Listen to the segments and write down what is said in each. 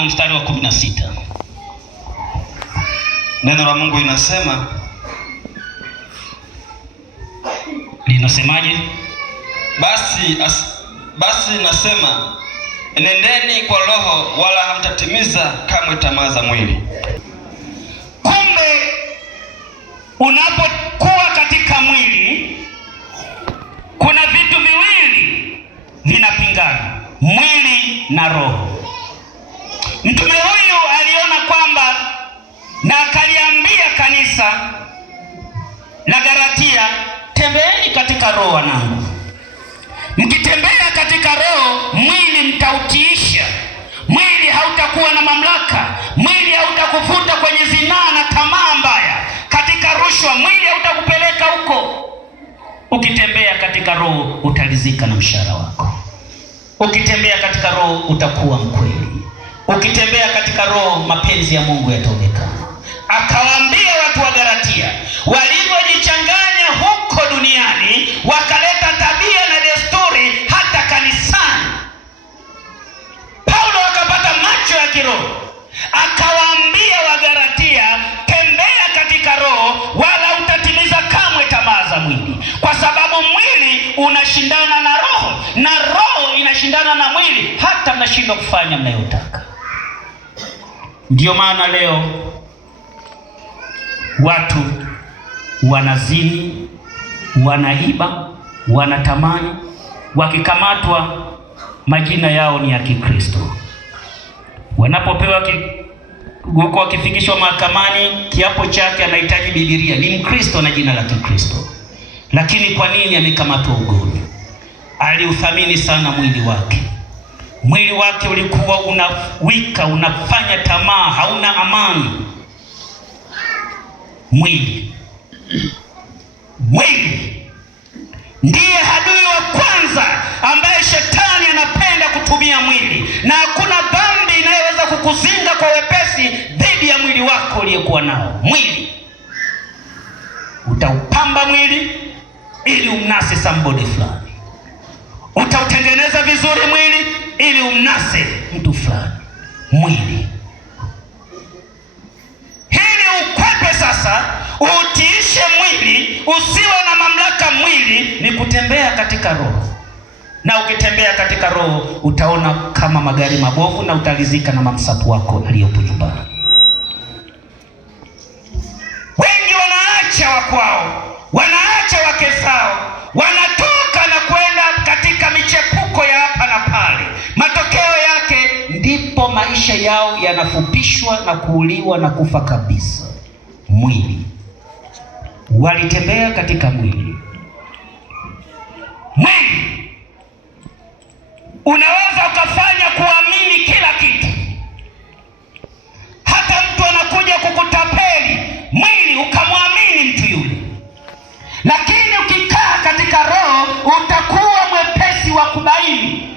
5 mstari wa 16. Neno la Mungu linasemaje? Basi nasema, enendeni kwa Roho, wala hamtatimiza kamwe tamaa za mwili. Kumbe unapokuwa katika mwili kuna vitu viwili vinapingana, mwili na roho. Mtume huyu aliona kwamba na akaliambia kanisa la Galatia, tembeeni katika roho wanangu. Mkitembea katika roho, mwili mtautiisha. Mwili hautakuwa na mamlaka. Mwili hautakuvuta kwenye zinaa na tamaa mbaya, katika rushwa. Mwili hautakupeleka huko. Ukitembea katika roho utalizika na mshahara wako. Ukitembea katika roho utakuwa mkweli. Ukitembea katika roho, mapenzi ya Mungu yataonekana. Akawaambia watu wa Galatia, walivyojichanganya huko duniani wakaleta tabia na desturi hata kanisani, Paulo akapata macho ya kiroho. Akawaambia wa Galatia, tembea katika roho, wala utatimiza kamwe tamaa za mwili, kwa sababu mwili unashindana na roho na roho inashindana na mwili, hata mnashindwa kufanya mnayotaka. Ndiyo maana leo watu wanazini, wanaiba, wanatamani, wakikamatwa majina yao ni ya Kikristo. Wanapopewa wakifikishwa mahakamani, kiapo chake anahitaji Biblia, ni Mkristo na jina la Kikristo. Lakini kwa nini amekamatwa ugoni? Aliuthamini sana mwili wake. Mwili wake ulikuwa unawika, unafanya tamaa, hauna amani. Mwili ndiye adui wa kwanza ambaye shetani anapenda kutumia mwili, na hakuna dhambi inayoweza kukuzinga kwa wepesi dhidi ya mwili wako uliokuwa nao. Mwili utaupamba mwili ili umnase somebody fulani. Utautengeneza vizuri mwili ili umnase mtu fulani. Mwili hili ukwepe sasa, utiishe mwili, usiwe na mamlaka mwili, ni kutembea katika roho. Na ukitembea katika roho utaona kama magari mabovu na utalizika na mamsapu wako aliyopo nyumbani. Wengi wanaacha wakwao, wanaacha wake zao, wanatoka na kwenda katika michepuko ya hapa na pale. Matokeo yake ndipo maisha yao yanafupishwa na kuuliwa na kufa kabisa. Mwili. Walitembea katika mwili. Mwili unaweza ukafanya kuamini kila kitu. Hata mtu anakuja kukutapeli, mwili ukamwamini mtu yule. Lakini ukikaa katika roho utakuwa mwepesi wa kubaini.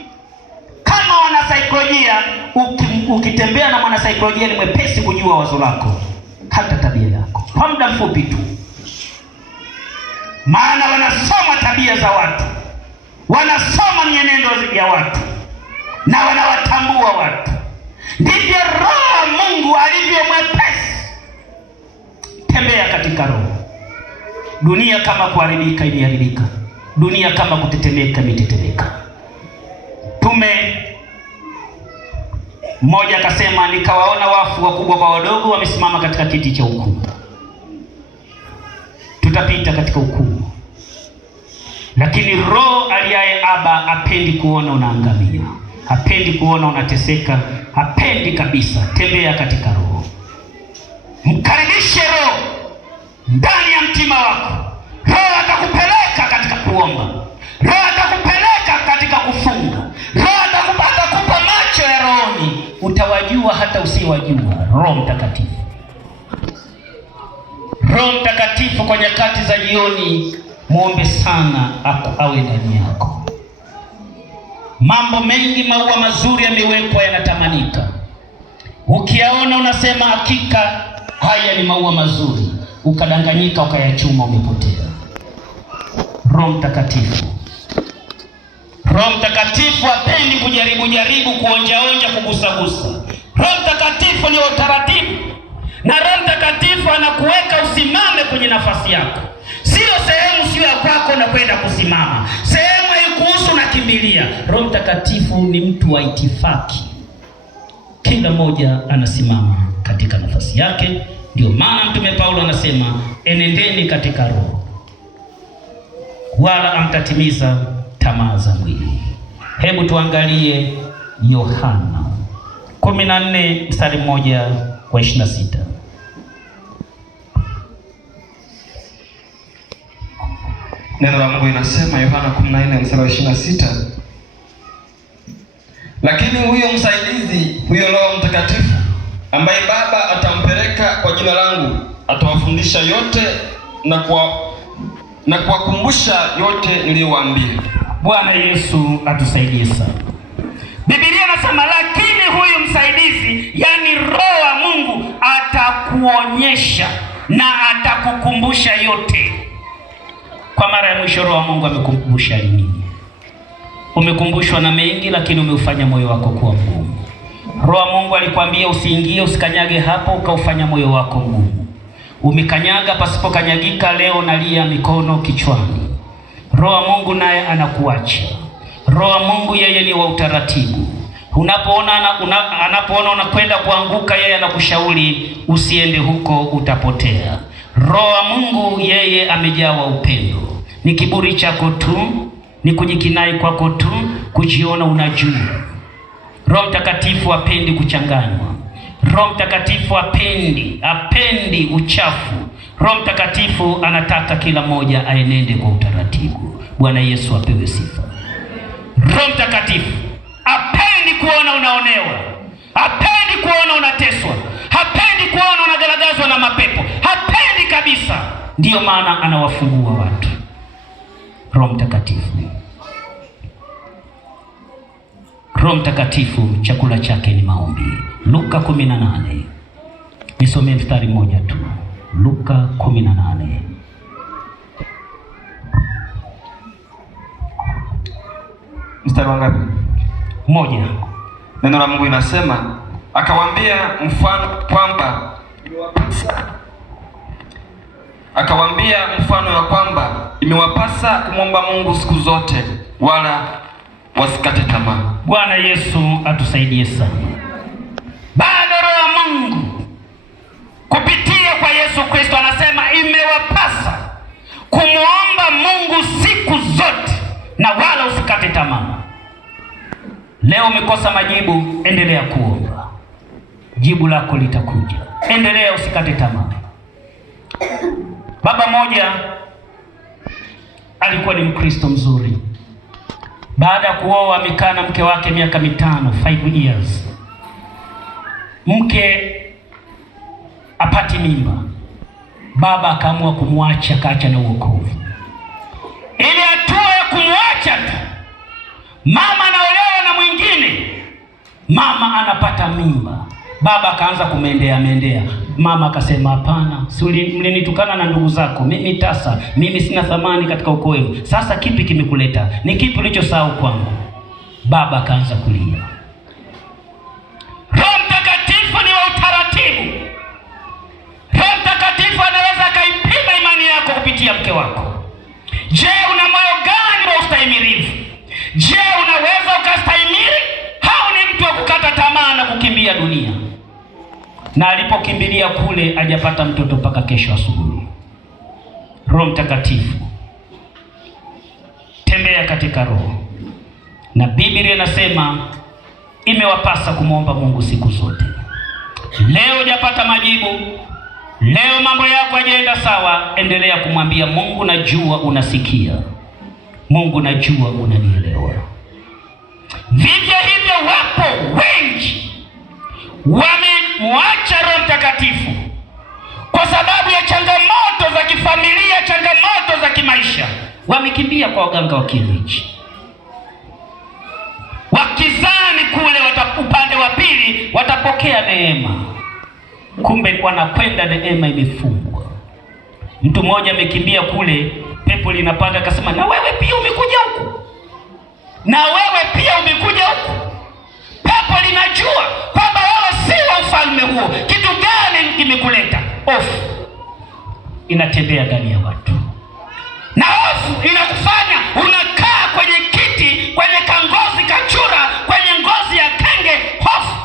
Kama wanasaikolojia, ukitembea na mwanasaikolojia ni mwepesi kujua wazo lako, hata tabia yako, kwa muda mfupi tu. Maana wanasoma tabia za watu, wanasoma mienendo ya watu, na wanawatambua watu. Ndivyo roho Mungu alivyo mwepesi. Tembea katika roho. Dunia kama kuharibika imeharibika. Dunia kama kutetemeka imetetemeka. Tume mmoja akasema, nikawaona wafu wakubwa kwa wadogo wamesimama katika kiti cha hukumu. Tutapita katika hukumu, lakini roho aliaye Aba hapendi kuona unaangamia, hapendi kuona unateseka, hapendi kabisa. Tembea katika roho. Mkaribishe roho ndani ya mtima wako. Roho atakupeleka katika kuomba, roho atakupeleka katika kufunga, roho atakupa macho ya rohoni, utawajua hata usiwajua. Roho Mtakatifu. Roho Mtakatifu kwa nyakati za jioni, muombe sana awe ndani yako. Mambo mengi, maua mazuri yamewekwa, yanatamanika. Ukiyaona unasema hakika haya ni maua mazuri, ukadanganyika ukayachuma, umepotea. Roho Mtakatifu. Roho Mtakatifu hapendi kujaribu, kuonja, kugusa. Roho Mtakatifu ni wa utaratibu, na Roho Mtakatifu anakuweka usimame kwenye nafasi yako. Sio sehemu sio ya kwako na kwenda kusimama. Sehemu haikuhusu na kimbilia. Roho Mtakatifu ni mtu wa itifaki. Kila mmoja anasimama katika nafasi yake. Ndio maana Mtume Paulo anasema, enendeni katika Roho, wala hamtatimiza tamaa za mwili. Hebu tuangalie Yohana 14 mstari 1 wa 26. Neno la Mungu inasema, Yohana 14 mstari wa 26, lakini huyo msaidizi, huyo Roho Mtakatifu ambaye Baba atampeleka kwa jina langu, atawafundisha yote na kuwakumbusha yote niliyowaambia. Bwana Yesu atusaidie sana. Biblia inasema, lakini huyu msaidizi, yani Roho wa Mungu, atakuonyesha na atakukumbusha yote. Kwa mara ya mwisho Roho wa Mungu amekukumbusha nini? Umekumbushwa na mengi, lakini umeufanya moyo wako kuwa mgumu. Roho wa Mungu alikwambia usiingie, usikanyage hapo, ukaufanya moyo wako mgumu. Umekanyaga pasipo kanyagika, leo nalia mikono kichwani. Roho wa Mungu naye anakuacha. Roho wa Mungu yeye ni wa utaratibu. Anapoona unakwenda kuanguka, yeye anakushauri usiende huko, utapotea. Roho wa Mungu yeye amejawa upendo. Ni kiburi chako tu, ni kujikinai kwako tu, kujiona unajua. Roho Mtakatifu hapendi kuchanganywa. Roho Mtakatifu hapendi uchafu. Roho Mtakatifu anataka kila moja aenende kwa utaratibu. Bwana Yesu apewe sifa. Roho Mtakatifu hapendi kuona unaonewa, hapendi kuona unateswa, hapendi kuona unagaragazwa na mapepo, hapendi kabisa. Ndiyo maana anawafungua watu. Roho Mtakatifu. Roho Mtakatifu chakula chake ni maombi. Luka 18. Nisomee mstari mmoja tu. Luka 18. Mstari wangapi? 1. Neno la Mungu inasema, akawaambia mfano ya kwamba imewapasa kumwomba Mungu siku zote, wala wasikate tamaa. Bwana Yesu atusaidie sana. Bado Roho wa Mungu kupitia kwa Yesu Kristo anasema imewapasa kumwomba Mungu siku zote na wala usikate tamaa. Leo umekosa majibu, endelea kuomba. Jibu lako litakuja. Endelea, usikate tamaa. Baba moja alikuwa ni Mkristo mzuri. Baada ya kuoa amekaa na mke wake miaka 5 years. Mke apati mimba. Baba akaamua kumwacha, kaacha na wokovu. Ile hatua ya kumwacha tu, mama anaolewa na mwingine, mama anapata mimba. Baba akaanza kumendea. Mama akasema, hapana, si mlinitukana na ndugu zako, mimi tasa, mimi sina thamani katika ukoo wenu. Sasa kipi kimekuleta? Ni kipi ulichosahau kwangu? Baba akaanza kulia. Roho Mtakatifu ni wa utaratibu. Roho Mtakatifu anaweza akaipima imani yako kupitia mke wako. Je, una moyo gani wa ustahimilivu? Je, unaweza ukastahimili? Hao ni mtu wa kukata tamaa na kukimbia dunia. Na alipokimbilia kule hajapata mtoto mpaka kesho asubuhi. Roho Mtakatifu, tembea katika Roho. Na Biblia inasema imewapasa kumwomba Mungu siku zote. Leo hujapata majibu, leo mambo yako hayaenda sawa, endelea kumwambia Mungu, najua unasikia. Mungu, najua unanielewa. Vivyo hivyo wapo wengi wamemwacha Roho Mtakatifu kwa sababu ya changamoto za kifamilia, changamoto za kimaisha. Wamekimbia kwa waganga wa kienyeji, wakizani kule upande wa pili watapokea neema, kumbe wanakwenda neema imefungwa. Mtu mmoja amekimbia kule, pepo linapanda, akasema, na wewe pia umekuja huku, na wewe pia umekuja huku. Pepo linajua kwamba wewe si huo. Kitu gani kimekuleta? Hofu inatembea ndani ya watu, na hofu inakufanya unakaa kwenye kiti, kwenye kangozi kachura, kwenye ngozi ya kenge. Hofu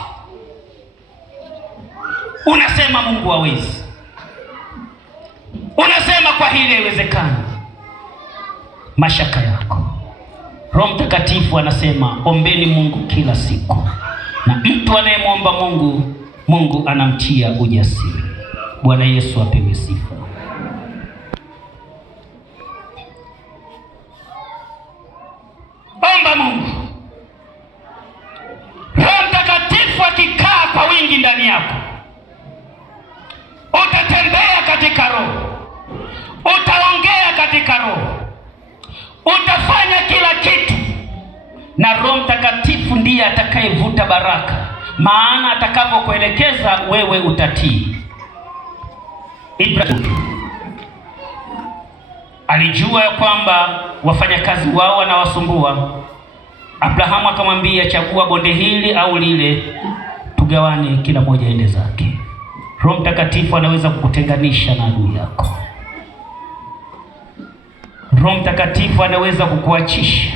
unasema Mungu hawezi, unasema kwa hili haiwezekani. Mashaka yako. Roho Mtakatifu anasema ombeni Mungu kila siku, na mtu anayemwomba Mungu, Mungu anamtia ujasiri. Bwana Yesu apewe sifa. Omba Mungu. Roho Mtakatifu akikaa kwa wingi ndani yako, utatembea katika Roho, utaongea katika Roho, utafanya kila kitu, na Roho Mtakatifu ndiye atakayevuta baraka, maana atakapokuelekeza wewe utatii. Ibrahim alijua ya kwamba wafanyakazi wao wanawasumbua. Abrahamu akamwambia, chagua bonde hili au lile, tugawane, kila moja ende zake. Roho Mtakatifu anaweza kukutenganisha na adui yako. Roho Mtakatifu anaweza kukuachisha,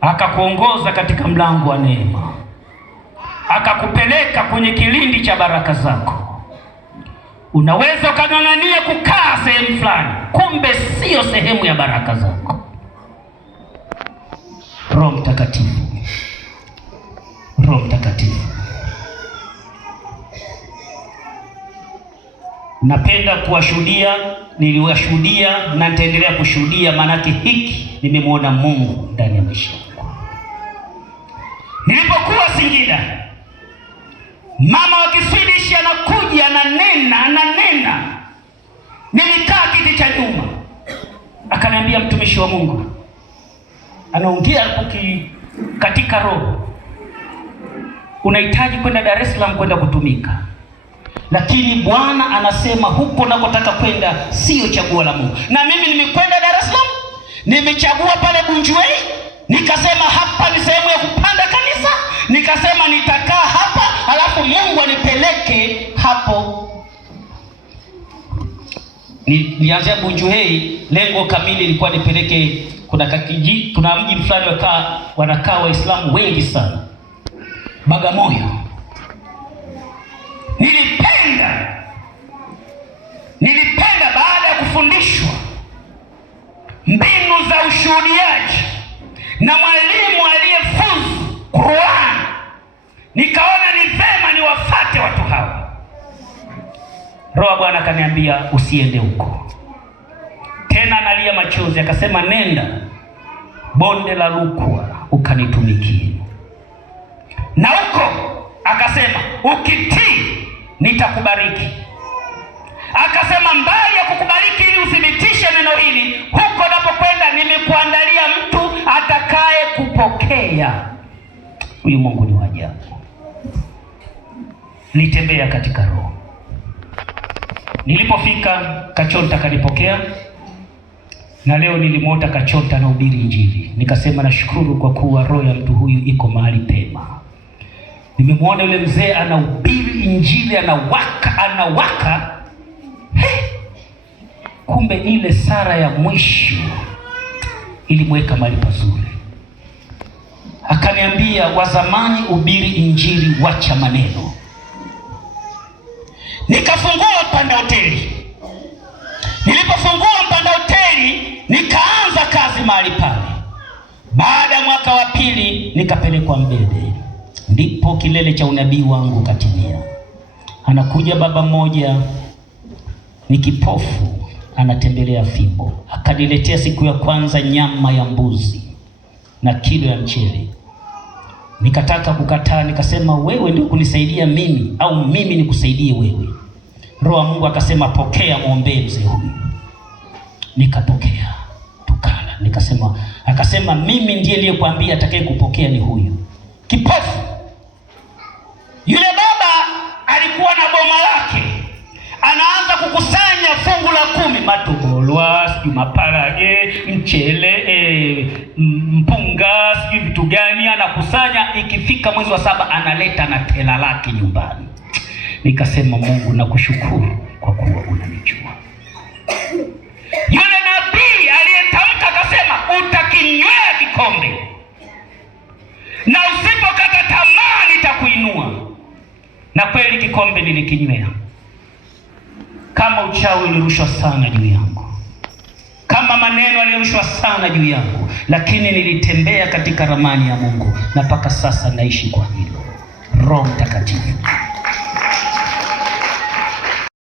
akakuongoza katika mlango wa neema, akakupeleka kwenye kilindi cha baraka zako. Unaweza ukang'ang'ania kukaa sehemu fulani, kumbe sio sehemu ya baraka zako. Roho Mtakatifu, Roho Mtakatifu. Napenda kuwashuhudia, niliwashuhudia na nitaendelea kushuhudia, manake hiki nimemwona Mungu ndani ya maisha yangu. Nilipokuwa Singida, mama wa Kiswedish anakuja ananena. Nilikaa kiti cha nyuma, akaniambia, mtumishi wa Mungu anaongea katika Roho, unahitaji kwenda Dar es Salaam kwenda kutumika, lakini Bwana anasema huko unakotaka kwenda sio chaguo la Mungu. Na mimi nimekwenda Dar es Salaam, nimechagua pale Bunjuei, nikasema hapa ni sehemu ya kupanda kanisa, nikasema nitakaa hapa, alafu Mungu anipeleke hapo. Nilianzia Bunjuei, lengo kamili ilikuwa nipeleke, kuna mji fulani wanakaa Waislamu wengi sana, Bagamoyo. Nilipenda baada ya kufundishwa mbinu za ushuhudiaji na mwalimu aliyefunza Qur'an, nikaona ni vema niwafate watu hawa. Roho Bwana akaniambia, usiende huko tena. Analia machozi, akasema, nenda bonde la Rukwa ukanitumikie. Na huko akasema, ukitii nitakubariki. Akasema, mbali ya kukubariki ili uthibitishe neno hili, huko unapokwenda nimekuandalia mtu atakaye kupokea. Huyu Mungu ni wa ajabu. Nitembea katika Roho. Nilipofika Kachota kanipokea, na leo nilimwota Kachota na ubiri Injili. Nikasema, nashukuru kwa kuwa roho ya mtu huyu iko mahali pema. Nimemwona yule mzee anahubiri Injili, anawaka. Kumbe ile sara ya mwisho ilimweka mahali pazuri. Akaniambia, wa zamani ubiri Injili, wacha maneno. Nikafungua Mpanda Hoteli. Nilipofungua Mpanda Hoteli, nikaanza kazi mahali pale. Baada ya mwaka wa pili nikapelekwa Mbele. Ndipo kilele cha unabii wangu katimia. Anakuja baba mmoja ni kipofu, anatembelea fimbo. Akaniletea siku ya kwanza nyama ya mbuzi na kilo ya mchele. Nikataka kukataa, nikasema, wewe ndio kunisaidia mimi au mimi nikusaidie wewe? Roho Mungu akasema, pokea, muombee mzee huyu. Nikapokea, tukala. Akasema, mimi ndiye niliyekwambia atakaye kupokea ni huyu kipofu. Yule baba alikuwa na boma lake, anaanza kukusanya fungu la 10, matobolwa, sijui maparage, mchele, mpunga, sijui vitu gani anakusanya. Ikifika mwezi wa 7 analeta na tela lake nyumbani. Nikasema, Mungu nakushukuru kwa kuwa unanijua. Yule nabii aliyetamka akasema, utakinywea kikombe na usipokata tamaa nitakuinua. Na kweli kikombe nilikinywea. Kama uchawi ulirushwa sana juu yangu, kama maneno yalirushwa sana juu yangu, lakini nilitembea katika ramani ya Mungu, na mpaka sasa naishi kwa hilo. Roho Mtakatifu